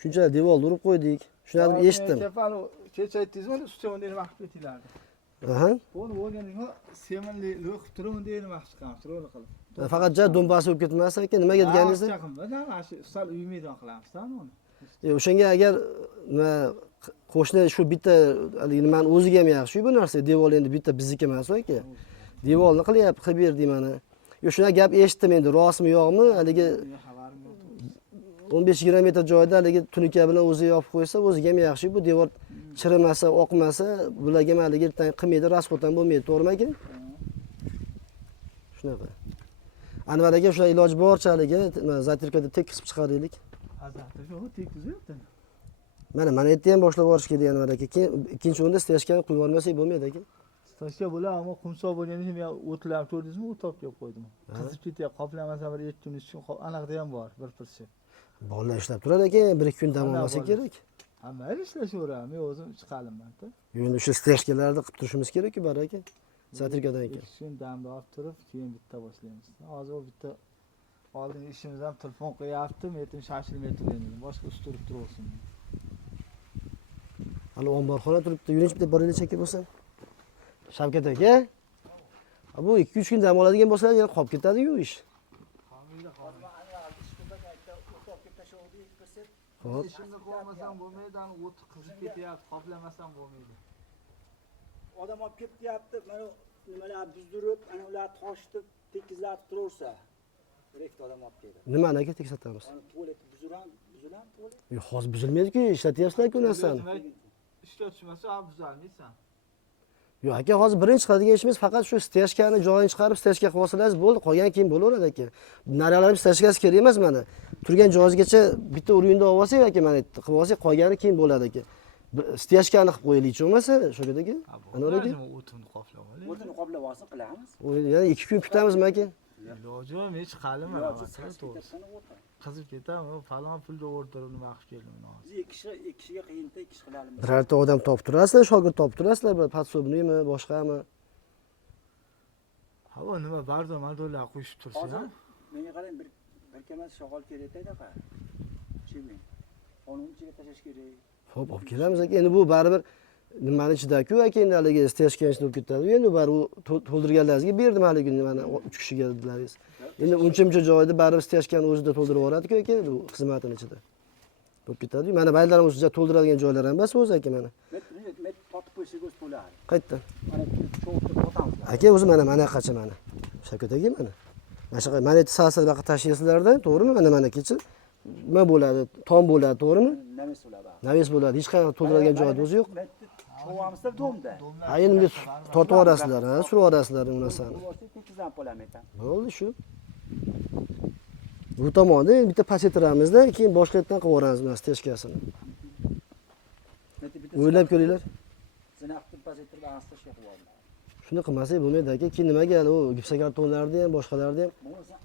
Shuncha devorni urib qo'ydik. Shuni eshitdim. Kecha aytdingiz-ku, ustiyoni vaqt o'tinglardi. Aha. Buni o'rganiga seminli lo'qib turib deyin vaqt chiqamiz, chiroyli qilib. Faqat ja do'mbasi bo'lib ketmas ekan. Nimaga deganingizni? Mana shu sal uy maydon qilamiz-da uni. O'shanga agar qo'shni shu bitta haligi nimani o'ziga ham yaxshi bu narsa. Devor endi bitta bizniki emas aka. Devorni qilyapti, qilib berdi mana. Yo shuna gap eshitdim endi, rostmi yo'qmi? Haligi 15-20 metr joyda haligi tunuka bilan o'zi yopib qo'ysa, o'ziga ham yaxshi. Bu devor chirimasa, oqmasa, bularga ham haligi qilmaydi, rasxot ham bo'lmaydi, to'g'rimi aka? Shunaqa. Anvar aka shular iloji boricha haligi zatirkada tekisib chiqaraylik. Zatirka u tekizibdi. Mana aytdi ham boshlab borish kerak Anvar aka. Keyin ikkinchi o'rinda steshkani qo'yib yubormasak bo'lmaydi aka. Stashka bo'lar, ammo qumsoq bo'lganda men o'tlab ko'rdingizmi, u topga qo'ydim. Qizib ketyapti, qoplamasa bir 2 kun uchun aniqda ham bor, bir pursi. Bolalar ishlab turadi ekan, 1-2 kun dam olmasa kerak. Hamma ishlashaveradi, men o'zim chiqalimman-da. Endi o'sha steshkalarni qilib turishimiz kerak-ku bar aka. Zatirkadan ekan. Shuni damda olib turib, keyin bitta boshlaymiz. Hozir u bitta oldingi ishimiz ham telefon qilyapti, metim shashilmay turgan. Boshqa ish turib tursin. Hali omborxona turibdi, yurinch deb boraylik aka bo'lsa. Shavkat aka. Bu 2-3 kun dam oladigan bo'lsalar, yana qolib ketadi-yu ish. Xo'p. Ishimni qilmasam bo'lmaydi, ani o't qizib ketyapti, qoplamasam bo'lmaydi. Odam olib ketyapti, mana nimalar buzdirib, ana ular toshitib, tekizlab turaversa, direkt odam olib keladi. Nimani aka tekislatamiz? Ana tualet buziram tualet. Yo'q, hozir buzilmaydi-ku, ishlatyapsizlar-ku narsani. Ishga tushmasa, buzalmaysan. Yo'q aka, hozir birinchi qiladigan ishimiz faqat shu steshkani joyini chiqarib, steshka qilib olsangiz bo'ldi, qolgan keyin bo'laveradi aka. Nariyalarimiz steshkasi kerak emas mana. Turgan joyingizgacha bitta urinda olib olsak aka, mana qilib olsak, qolgani keyin bo'ladi aka. Steshkani qilib qo'yaylik, bo'lmasa, shunaqadagi. Anvar aka. O'tini qoplab olaylik. O'tini qoplab olsin qilamiz. Yana 2 kun kutamizmi aka? Iloji yo'q, men chiqalim Iloji chiqib ketadi, o'tir. Qizib ketaman, falon pulga o'rtirib nima qilib keldim hozir. Biz ikki kishiga qiyinda ikki kishi qilaylik. Birorta odam topib turasizlar, shogird topib turasizlar, bir podsobniymi, boshqami? Ha, bu nima bardor-mardorlar qo'yishib tursa Hozir ham. menga qarang, bir kamat shog'ol kerak edi qa. Chimi. Qonun ichiga tashlash kerak. Xo'p, olib kelamiz aka. Endi bu baribir nimani ichida-ku aka, endi haligi stejga bo'lib ketadi. Endi baribir to'ldirganlaringizga berdim haligi mana 3 kishiga dedilaringiz. Endi uncha-muncha joyda baribir stejkani o'zida to'ldirib yuboradi-ku aka, bu xizmatini ichida. Bo'lib ketadi. Mana baylarimiz o'zida to'ldiradigan joylar ham bas o'zi aka mana. Met totib qo'ysak o'z bo'ladi. Qayerda? Mana cho'g'itib otamiz. Aka o'zi mana qacha mana. Shavkat aka mana. Mana shunaqa mana salsal baqa tashlaysiz-larda, to'g'rimi? Mana kecha nima bo'ladi? Tom bo'ladi, to'g'rimi? Namis bo'ladi. Navis bo'ladi. Hech qayerda to'ldiradigan joyi o'zi yo'q. Chovamizda domda. Ha endi tortib yuborasizlar, ha, surib yuborasizlar u narsani. Tekizdan qo'lamayman. Bo'ldi shu. Bu tomonda endi bitta pasaytiramizda, keyin boshqa yerdan qilib yuboramiz mana stejkasini. O'ylab ko'ringlar. Zinaqni pasaytirib astashga qo'yamiz. Shuni qilmasak bo'lmaydi aka. Keyin nimaga u gipsokartonlarni ham, boshqalarni ham Bo'lmasa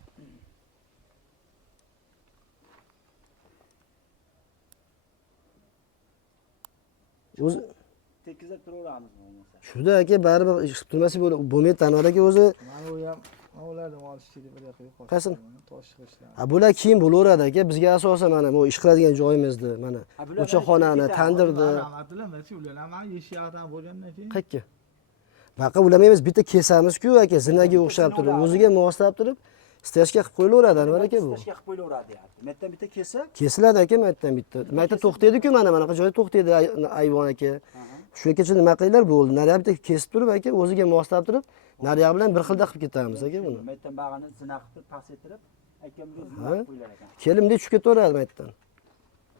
o'zi tekizlab turaveramiz bo'lmasa. shuda aka baribir ish qilib turmasak bo'lmaydi tanvar aka o'zi. Mana u ham ulardan olish kerak bir yoqqa yo'qotib. Qaysin? Tosh qilishlar. Ha bular keyin bo'laveradi aka. Bizga asosan mana bu ish qiladigan joyimizni, mana o'chaxonani, tandirni. Rahmatulloh, ular mana yeshikdan bo'lgandan keyin. Qayerga? Baqa ulamaymiz, bitta kesamiz-ku aka, zinaga o'xshab turib, o'ziga moslab turib, stejga qilib qo'yilaveradi Anvar aka bu. Stejga qilib qo'yilaveradi deyapti. Metdan bitta kesib, Kesiladi aka, maytdan bitta. Maytda to'xtaydi-ku mana bunaqa joyda to'xtaydi ayvon aka. Shu kecha nima qilinglar bo'ldi. Nariga bitta kesib turib aka, o'ziga moslab turib, nariga bilan bir xilda qilib ketamiz aka buni. metdan bag'ani zinaqni pasaytirib, akamga zinaq qo'yilar ekan. Kelimdek tushib ketaveradi maytdan.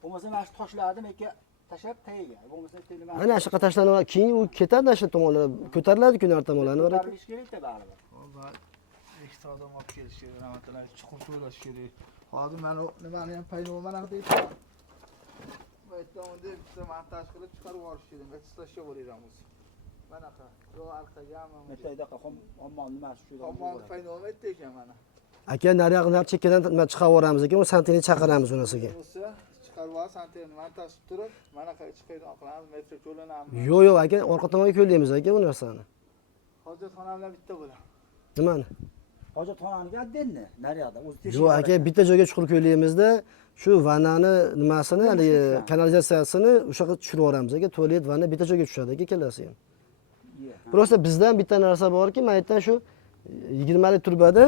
Bo'lmasa mana shu toshlarni aka tashlab tagiga. Bo'lmasa nima? Ana shu yoqqa tashlanib, keyin u ketadi shu tomonlarga, ko'tariladi-ku nar tomonlarni Anvar aka. Ko'tarilish kerak-da baribir. Hozir ikkita odam olib kelish kerak, rahmatulloh, chuqur to'lash kerak. Hozir mana nimani ham paynov mana deyapman. Bu yerdan unda bitta montaj qilib chiqarib yuborish kerak. Ekstrashga bo'layapmiz. Manaqa, yo orqagami? Metaydaqa hammom nima shu yerda. Hammomni paynov aytdi ekan mana. Aka nariga nar chekkadan nima chiqarib yuboramiz ekan, u santini chaqiramiz unisiga. Bo'lsa, chiqarib olib santen montaj qilib turib, manaqa chiqaydan qilamiz, metr yo'lanamiz. Yo'q, aka, orqa tomonga ko'laymiz aka bu narsani. Hojatxona bilan bitta bo'ladi. Nimani? Hojatxonaniga addenni naryoqda o'zi teshik. Yo'q aka, bitta joyga chuqur ko'laymizda, shu vannani nimasini, hali kanalizatsiyasini o'sha yoqqa tushirib yuboramiz aka. Tualet, vanna bitta joyga tushadi aka, kelasi ham. Prosta bizdan bitta narsa borki, maytdan shu 20 lik turbada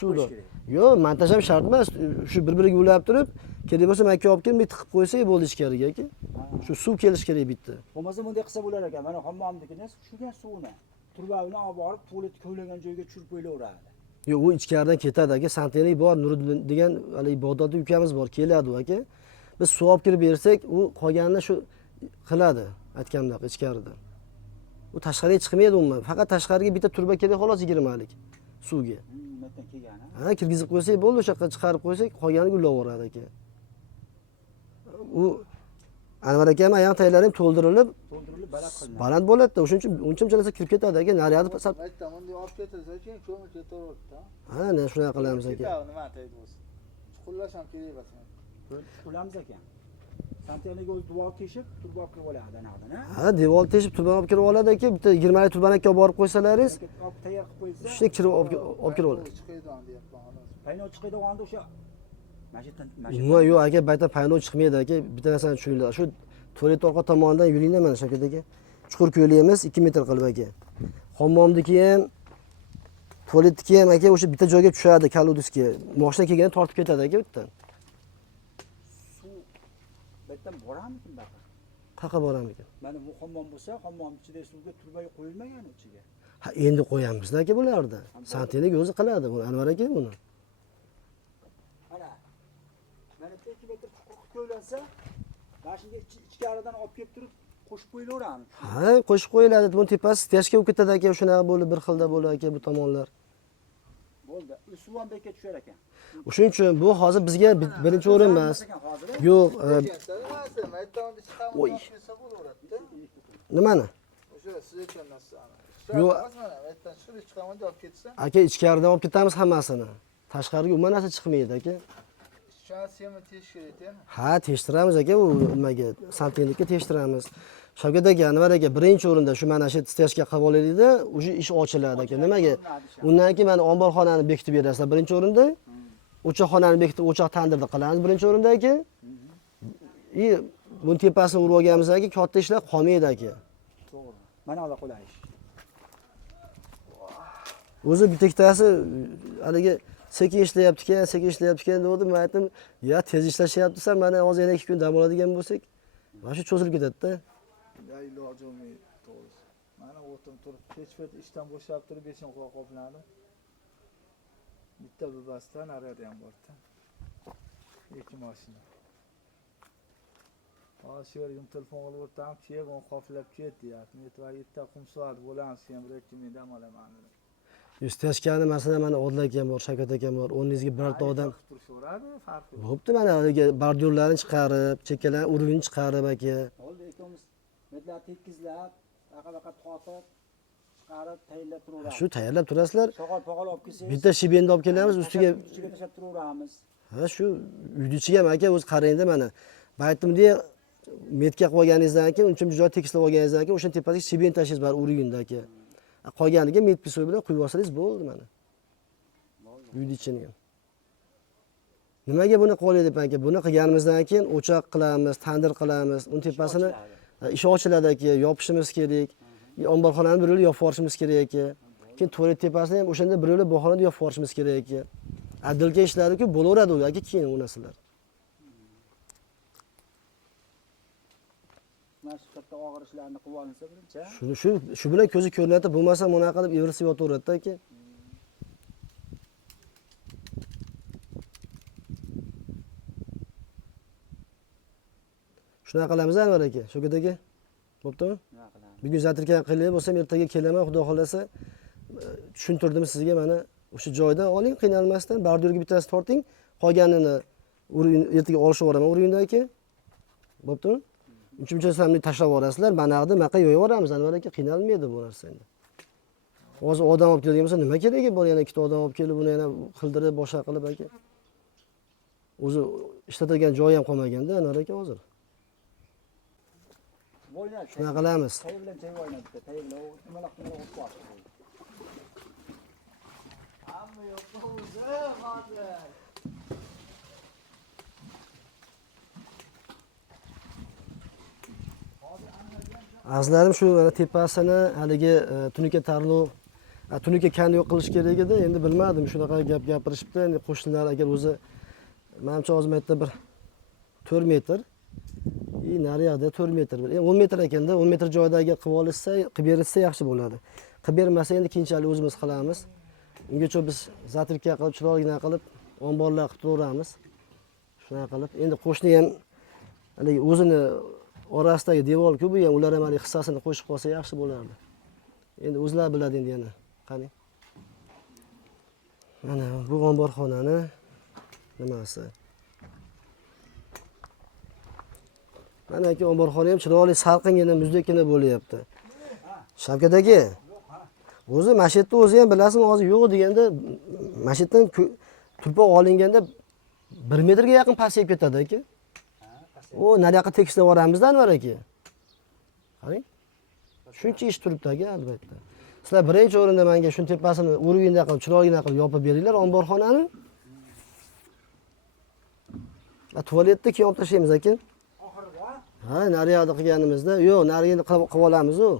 suvda. Yo'q, montaj ham shart emas. Shu bir-biriga ulab turib, kerak bo'lsa makka olib kelib bitta qilib qo'ysak bo'ldi ichkariga aka. Shu suv kelish kerak bitta. Bo'lmasa bunday qilsa bo'lar ekan. Mana hammomnikida tushgan suvni turba bilan olib borib, tualet ko'ylagan joyga tushirib qo'yilaveradi. Yo'q, u ichkaridan ketadi aka. Santenik bor, Nuriddin degan hali ibodatli ukamiz bor, keladi u aka. Biz suv olib kirib bersak, u qolganini shu qiladi, aytgandek ichkaridan. U tashqariga chiqmaydi umuman. Faqat tashqariga bitta turba kerak xolos 20 lik suvga. Metdan kelgani. Ha, kirgizib qo'ysak bo'ldi, o'sha yoqqa chiqarib qo'ysak, qolganiga ulaveradi aka. U Anvar aka ham oyoq taylari ham to'ldirilib, baland qilinadi. baland bo'ladi-da, o'shuning uchun uncha narsa kirib ketadi aka. Nariyada Aytdim, unda olib ketilsa keyin ko'mir ketaveradi-da. ha, mana shunday qilamiz aka. Nima deydi o'zi? Chuqurlash ham kerak emas. Qulamiz ekan. Santeniga o'zi duo teshib, turba olib kelib oladi anaqdan, ha? Ha, devor teshib turba olib kirib oladi aka. Bitta 20 lik turbani aka olib borib qo'ysalaringiz, Olib tayyor qilib qo'ysa, shunday kirib olib kirib oladi. Chiqaydan deyapman xolos. paynov chiqadi o'g'anda o'sha masjiddan Umuman yo'q aka, bayta paynov chiqmaydi aka. Bitta narsani tushuninglar. Shu tualet orqa tomonidan yuringlar mana Shavkat aka. Chuqur ko'laymiz 2 metr qilib aka. Hammomniki ham, tualetniki ham aka o'sha bitta joyga tushadi kaludisga. Moshina kelganda tortib ketadi aka bitta. suv betdan borammikin baqa. Qayerga boramiz ekan? Mana bu hammom bo'lsa, hammom ichida suvga turba qo'yilmagan ichiga. Ha, endi qo'yamiz aka bularda. Santenik o'zi qiladi buni, Anvar aka buni. Mana. Mana 2 metr chuqur ko'ylansa, mana shunga ichkaridan olib kelib turib qo'shib qo'yilaveramiz. Ha, qo'shib qo'yiladi. Buni tepasi teshga o'tib ketadi aka, shunaqa bo'lib bir xilda bo'ladi aka bu tomonlar. Bo'ldi. Suv ham bekka tushar ekan. O'shuning uchun bu hozir bizga birinchi o'rin emas. Yo'q, Aytdim, unda chiqamiz, olib kelsa bo'laveradi-da. nimani? O'sha siz ekandan sana. Yo'q. Mana aytdan chiqib chiqaman deb olib ketsa. Aka ichkaridan olib ketamiz hammasini. Tashqariga umuman narsa chiqmaydi aka. Ishchan semi tesh kerak ekan. Ha, tekshiramiz aka, u nimaga santinglikka tekshiramiz. Shavkat aka, nima aka, birinchi o'rinda shu mana shu stejga qilib olaylikda, o'sha ish ochiladi aka. Nimaga? Undan keyin mana omborxonani bekitib berasizlar birinchi o'rinda. O'choqxonani bekitib, o'choq tandirda qilamiz birinchi o'rinda aka. Buni tepasini urib olganimizdan keyin katta ishlar qolmaydi aka. To'g'ri. Mana ular qulay ish. O'zi bittaktasi haligi sekin ishlayapti-kan dedim, men aytdim, "Ya tez ishlashyapti-san, mana hozir yana 2 kun dam oladigan bo'lsak, mana shu cho'zilib ketadi-da." Ya iloji bo'lmaydi to'g'risi. Mana o'tim turib, kechpet ishdan bo'shab turib, beshim qopladim. Bitta bubasdan nariyada ham bor-da. 2 mashina. Hozir shu yerga telefon qilib o'rtam, "Keyin uni qoplab ket" deyapti. Netva yerda qum soat bo'lamiz, sen bir 2 kun dam olaman dedi. Yustashkani masalan mana Odil akam bor, Shavkat akam bor, o'rningizga birorta odam Turishaveradi, farqi yo'q. bo'pti mana haligi bordyurlarni chiqarib, chekkalarni urug'ini chiqarib aka. Oldi ikkomiz metlar tekizlab, taqa-taqa tortib, chiqarib, tayyorlab turaveramiz. Shu tayyorlab turasizlar. Soqol-poqol olib kelsangiz, Bitta shibenda olib kelamiz, ustiga ichiga tashlab turaveramiz. ha shu uyni ichiga ham aka o'zi qarangda mana. Baytimda metka qo'yib olganingizdan keyin, uncha joy tekislab olganingizdan keyin o'sha tepasiga shibend tashlaysiz bor urug'inda aka. Qolganiga met pisoy bilan quyib olsangiz bo'ldi mana. Uyni ichini ham. Nimaga buni qo'lay deb aka? Buni qilganimizdan keyin o'choq qilamiz, tandir qilamiz. Uni tepasini ish ochiladi aka, yopishimiz kerak. Omborxonani bir yo'l yopib yuborishimiz kerak aka. Keyin tualet tepasini ham o'shanda bir yo'l bahonada yopib yuborishimiz kerak aka. Adilga ishlari-ku bo'laveradi u aka, keyin u narsalar. Mana shu katta og'ir ishlarni qilib olinsa birinchi. Shu bilan ko'zi ko'rinadi, bo'lmasa bunaqa qilib eversib yotaveradi aka. Shunaqa qilamiz Anvar aka, Shavkat aka. Bo'ptimi? Nima qilamiz? Bugun zatirkan qilib bo'lsam, ertaga kelaman, xudo xolasa. Tushuntirdim sizga mana o'sha joydan oling, qiynalmasdan, bordyurga bittasi torting, qolganini ertaga olishib yuboraman urug'ingdan aka. Bo'ptimi? Uncha samni tashlab yuborasizlar, manaqni maqa yo'yib yuboramiz Anvar aka, qiynalmaydi bu narsa endi. Hozir odam olib kelgan bo'lsa, nima keragi bor, yana ikkita odam olib kelib, buni yana qildirib, boshqa qilib aka. O'zi ishlatadigan joyi ham qolmaganda Anvar aka hozir. Bo'ynat. Shunaqa qilamiz. Tay bilan tay o'ynatdi. Tay bilan nimalar qilib qo'ydi. Hamma yo'q o'zi, hozir. Azlarim shu mana tepasini haligi tunuka tarlov, tunuka kandi yo'q qilish kerak edi. Endi bilmadim, shunaqa gap gapirishibdi. Endi qo'shnilar agar o'zi menimcha hozir maytda bir 4 metr, nariyada 4 metr, 10 metr ekanda, 10 metr joyda agar qilib olishsa, qilib berilsa yaxshi bo'ladi. Qilib bermasa endi keyinchalik o'zimiz qilamiz. Ungacha biz zatirka qilib, chiroyli qilib, omborlar qilib turaveramiz. Shunaqa qilib, endi qo'shni ham haligi o'zini orasidagi devor-ku bu ham ular ham hali hissasini qo'shib qolsa yaxshi bo'lardi. Endi o'zlari biladi endi yana. Qani. Mana bu omborxonani nimasi? Mana aka omborxona ham chiroyli, salqingina, muzdekkina bo'lyapti. Shavkat aka, o'zi masjidda o'zi ham bilasizmi, hozir yo'q deganda masjiddan turpoq olinganda 1 metrga yaqin pasayib ketadi aka. O nariyoqqa tekislab yuboramizda Anvar aka. Qarang. Shuncha ish turibdi aka albatta. Sizlar birinchi o'rinda menga shuni tepasini urug'ingda qilib, chiroyli qilib yopib beringlar omborxonani. Tualetni keyin olib tashlaymiz aka. Oxirida Ha, nariyoqda qilganimizda, yo'q, nariyani qilib olamiz-ku.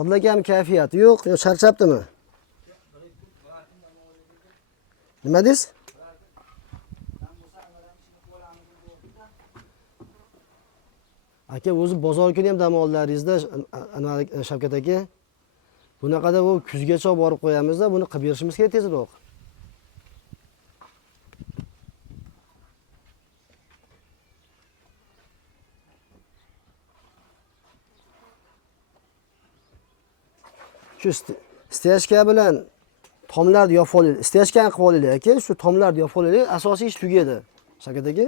Odil akam kayfiyati yo'q, yo charchabdimi? Nima deysiz? Aka o'zi bozor kuni ham dam ollaringizda Shavkat aka. Bunaqada bu kuzgacha olib borib qo'yamizda, buni qilib berishimiz kerak tezroq. Shu steyashka bilan tomlarni yopib olaylik. Steyashkani qilib olaylik aka. Shu tomlarni yopib olaylik. Asosiy ish tugadi. Shavkat aka.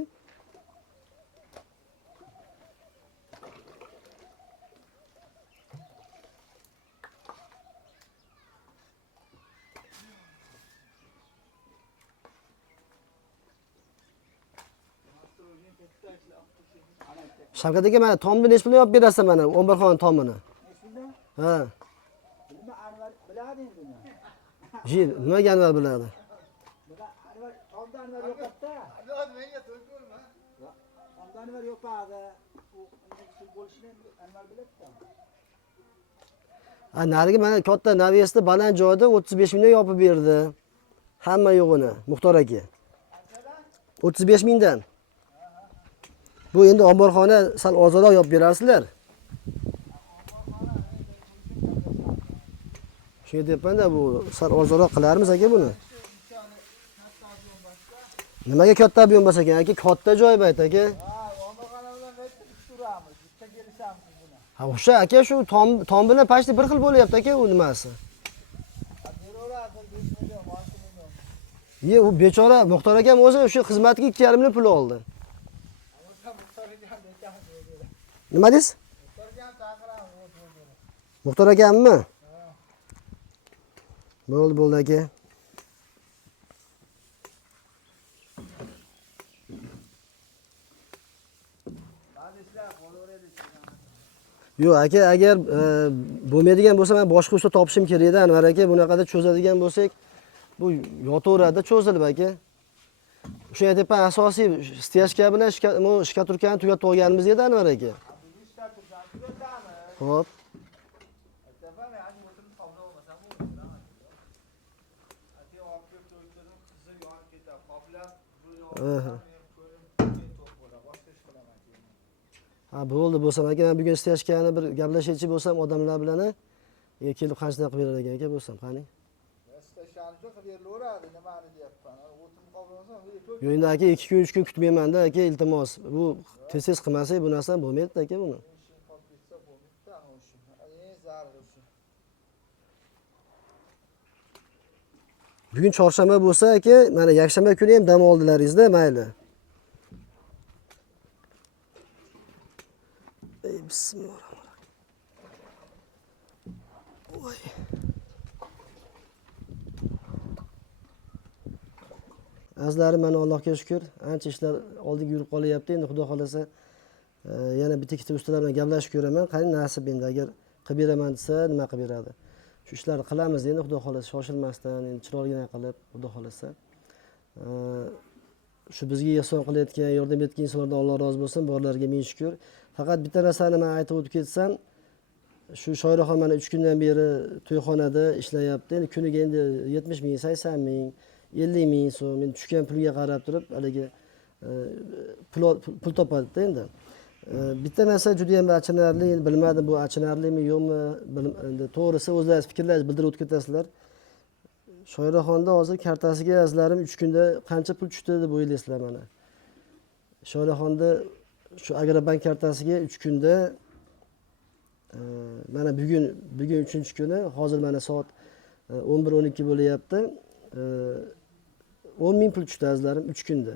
Shavkat aka, mana tomni necha pulga olib berasiz mana Omborxon tomini? Ha. Nima Anvar biladi endi uni. Nimaga Anvar biladi? Anvar tomda Anvar yo'qda. Menga to'y ko'rma. Tomda Anvar yo'qadi. U shu bo'lishini Anvar biladi-da. Ha, narigi mana katta naviyasida baland joyda 35 mingdan yopib berdi. Hamma yo'g'ini Muxtor aka. 35 mingdan. Bu endi omborxona sal ozodroq yopib berasizlar. Shunga depanda bu sal ozodroq qilarmiz aka buni. Nimaga katta ob'yom bo'lsa ekan aka? Katta joy bayt aka. Omborxona bilan aytib turamiz. Bitta kelishamiz buni. Ha, o'sha aka shu tom bilan pashti bir xil bo'lyapti aka u nimasi? Bero'radi 5 million, 6 million. Ye, u bechora Muxtor akam o'zi o'sha xizmatga 2,5 million pul oldi. Nima deysiz? Muxtor akammi? Bo'ldi aka. Yo'q aka, agar bo'lmaydigan bo'lsa men boshqa usta topishim kerak edi Anvar aka. Bunaqada cho'zadigan bo'lsak, bu yotaveradi cho'zilib aka. O'sha aytibman asosiy steyashka bilan shkaturkani tugatib olganimiz edi Anvar aka. Xo'p. Ha, bo'ldi bo'lsam aka, men bugun steyashkani bir gaplashaychi bo'lsam odamlar bilan kelib qanchadan qilib berar ekan aka bo'lsam, qani? Stashani qilib berilaveradi, nimani deyapman. O'tin qolmasa, Yo'q endi aka 2 kun 3 kun kutmayman-da aka, iltimos. Bu tez qilmasak bu narsa bo'lmaydi aka buni. Bugun chorshanba bo'lsa aka, mana yakshanba kuni ham dam oldilaringizda, mayli. Ey bismillahirrohmanirrohim. Voy. Azlarim mana Allohga shukr, ancha ishlar oldiga yurib qolyapti. Endi Xudo xolasa yana bitta ikkita ustalar bilan gaplashib ko'raman. Qani nasib endi agar qilib beraman desa, nima qilib beradi. Shu ishlarni qilamiz endi Xudo xolasa, shoshilmasdan, endi chiroyligina qilib Xudo xolasa. Shu bizga ehson qilayotgan, yordam etgan insonlardan Alloh rozi bo'lsin, borlarga ming shukr. Faqat bitta narsani men aytib o'tib ketsam, shu Shoiraxon mana 3 kundan beri to'yxonada ishlayapti. Endi kuniga endi 70 ming, 80 ming, 50 ming so'm, endi tushgan pulga qarab turib, haligi pul topadi-da endi. Bitta narsa juda ham achinarli, bilmadim bu achinarlimi yo'qmi, endi to'g'risi o'zlaringiz fikrlaringizni bildirib o'tib ketasizlar. Shoiraxonda hozir kartasiga azlarim 3 kunda qancha pul tushdi deb o'ylaysizlar mana. Shoiraxonda shu Agrobank kartasiga 3 kunda mana bugun 3-kuni, hozir mana soat 11-12 bo'lyapti. 10 ming pul tushdi azlarim 3 kunda.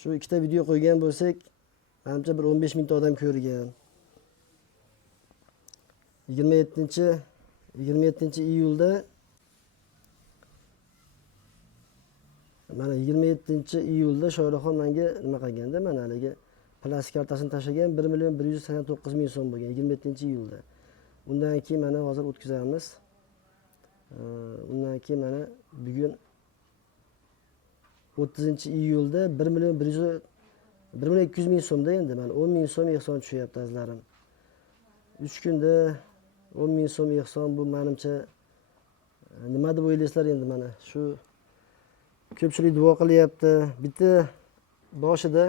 Shu ikkita video qo'ygan bo'lsak, menimcha bir 15 mingta odam ko'rgan. 27-iyulda mana 27-iyulda Shoiraxon menga nima qilganda, mana haligi plastik kartasini tashlagan 1,189,000 so'm bo'lgan 27-iyulda. Undan keyin mana hozir o'tkazamiz. Undan keyin mana bugun 30-iyulda 1,200,000 so'mda endi mana 10,000 so'm ehson tushyapti azlarim. 3 kunda 10,000 so'm ehson bu menimcha nima deb o'ylaysizlar endi mana shu ko'pchilik duo qilyapti. Bitta boshida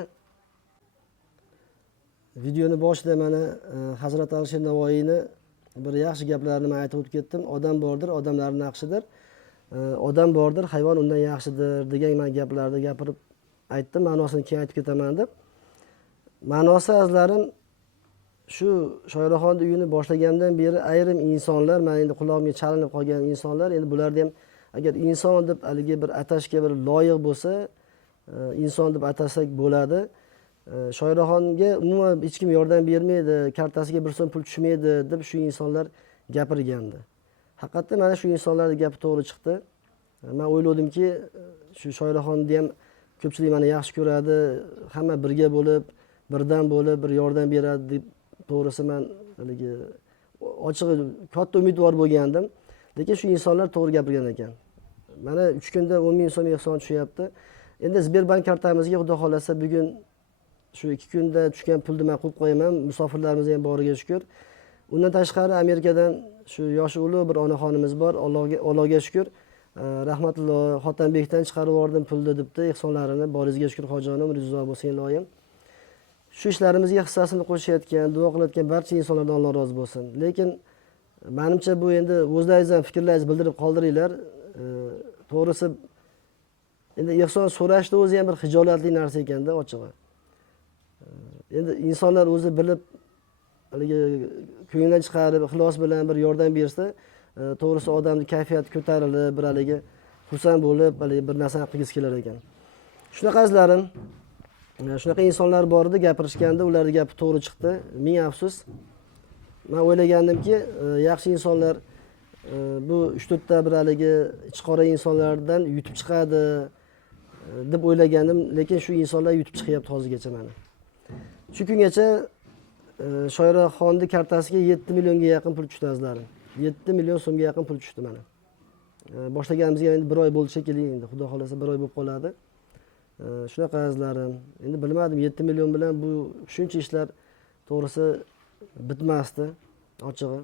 videoni boshida mana Hazrat Alisher Navoiyni bir yaxshi gaplarni men aytib o'tib ketdim. Odam bordir, odamlarning naqshidir. Odam bordir, hayvon undan yaxshidir degan men gaplarni gapirib aytdim. Ma'nosini keyin aytib ketaman deb. Ma'nosi azlarim shu Shoiraxonni uyini boshlagandan beri ayrim insonlar, men endi qulog'imga chalinib qolgan insonlar, endi bularni ham agar inson deb haligi bir atashga bir loyiq bo'lsa, inson deb atasak bo'ladi. Shoiraxonga umuman hech kim yordam bermaydi, kartasiga bir so'm pul tushmaydi deb shu insonlar gapirgandi. Haqiqatda mana shu insonlarning gapi to'g'ri chiqdi. Men o'yladimki, shu Shoiraxonni ham ko'pchilik meni yaxshi ko'radi, hamma birga bo'lib, birdan bo'lib bir yordam beradi deb to'g'risi men haligi ochig'i katta umidvor bo'lgandim. Lekin shu insonlar to'g'ri gapirgan ekan. Mana 3 kunda 10 ming so'm ehson tushyapti. Endi Sberbank kartamizga xudo xolasa bugun shu 2 kunda tushgan pulni men qo'yib qo'yaman. Musofirlarimiz ham boriga shukr. Undan tashqari Amerikadan shu yoshi ulug' bir onaxonimiz bor. Allohga shukr. Rahmatulloh Xotanbekdan chiqarib yubordim pulni debdi. Ehsonlarini boringizga shukr hojonim, rizo bo'lsin iloyim. Shu ishlarimizga hissasini qo'shayotgan, duo qilayotgan barcha insonlardan Alloh rozi bo'lsin. Lekin menimcha bu endi o'zlaringiz ham fikrlaringizni bildirib qoldiringlar. To'g'risi endi ehson so'rashni o'zi ham bir hijolatli narsa ekanda ochig'i. Endi insonlar o'zi bilib haligi ko'ngildan chiqarib, ixlos bilan bir yordam bersa, to'g'risi odamning kayfiyati ko'tarilib, bir haligi xursand bo'lib, haligi bir narsani qilgisi kelar ekan. Shunaqa azlarim, shunaqa insonlar bor edi, gapirishganda ularning gapi to'g'ri chiqdi. Ming afsus. Men o'ylagandimki, yaxshi insonlar bu 3-4 ta bir haligi ichqora insonlardan yutib chiqadi deb o'ylagandim, lekin shu insonlar yutib chiqyapti hozirgacha mana. Shu kungacha Shoiraxonni kartasiga 7 millionga yaqin pul tushdi azlarim. 7 million so'mga yaqin pul tushdi mana. Boshlaganimizga endi 1 oy bo'ldi shekilli, endi xudo xolasa 1 oy bo'lib qoladi. Shunaqa azlarim. Endi bilmadim 7 million bilan bu shuncha ishlar to'g'risi bitmasdi, ochig'i.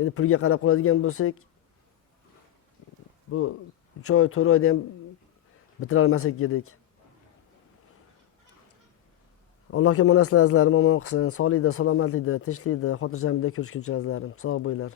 Endi pulga qarab qoladigan bo'lsak, bu 3 oy, 4 oyda ham bitira olmasak kerak. Allohga munasib azlarim omon qilsin, sog'likda, salomatlikda, tinchlikda, xotirjamlikda ko'rishguncha azlarim. Sog' bo'linglar.